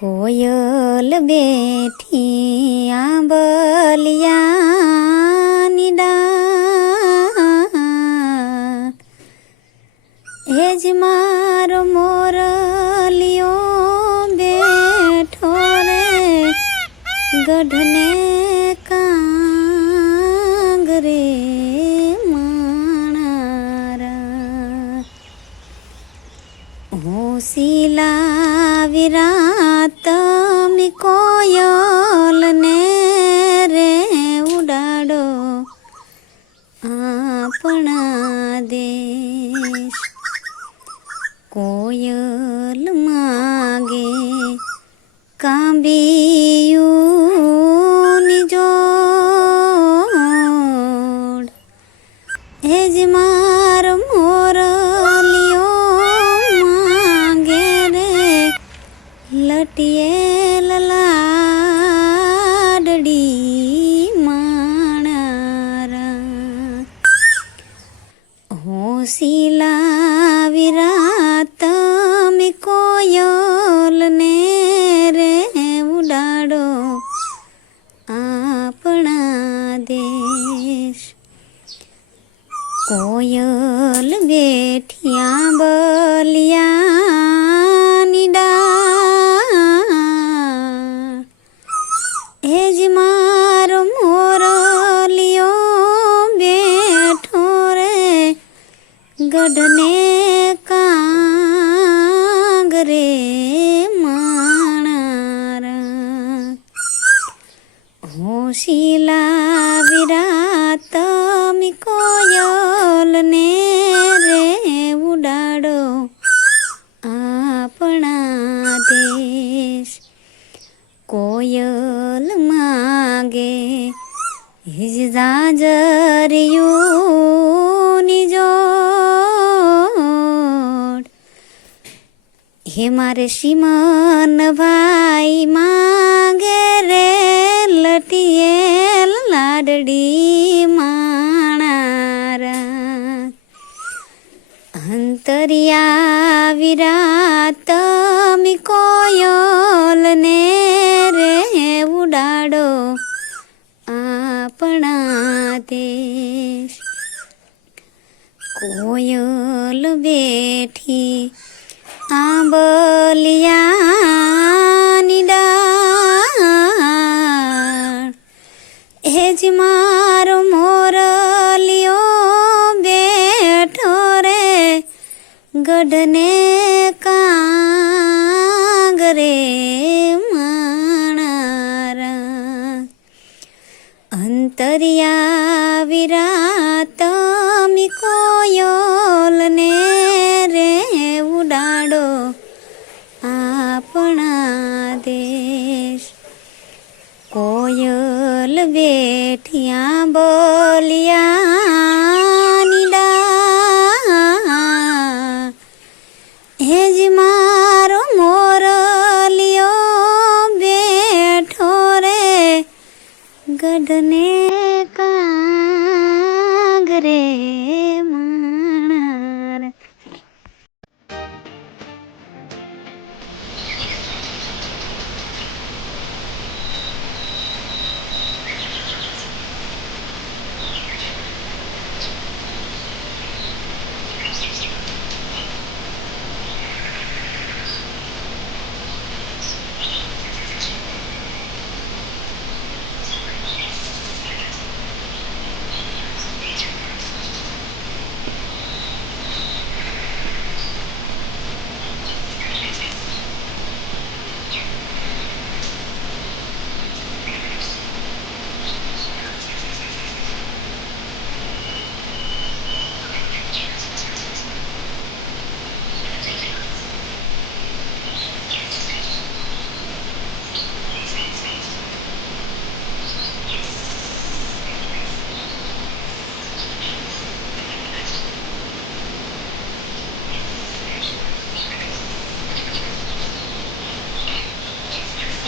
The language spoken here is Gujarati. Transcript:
કોયલ બેઠી આંબલિયાની ડાળ. એ જ મારો મોરલિયો બેઠો રે ગઢને કાંગરે માણારા. વિરાત મી કોયલ ને રે ઉડાડો આપણા દેશ. કોયલ માગે કાંબિયુની જોડ. એ જ માર મોરલિયો માંગે રે વિરાત મી કોયલ ને રે ઉડાડો આપણા દેશ કોયલ ગઢને કાંગરે માણારા. હોશીલા વિરાત મી કોયલ ને રે ઉડાડો આપણા દેશ. કોયલ માગે હિજ જાજરિયુની હે મારે શ્રીમન ભાઈ માંગે રે લટીએ લાડડી માણારા. અંતરિયા વિરાત મી કોયલ ને રે ઉડાડો આપણા દેશ. કોયલ બેઠી આંબલિયાની ડાળ એ જ મારો મોરલિયો બેઠો રે ગઢને કાંગરે માણારા. અંતરિયા વિરાત મી કોયલ બેઠિયા બોલિયા નિડા હેજ મારો મોરલિયો બેઠો રે ગઢને કાગરે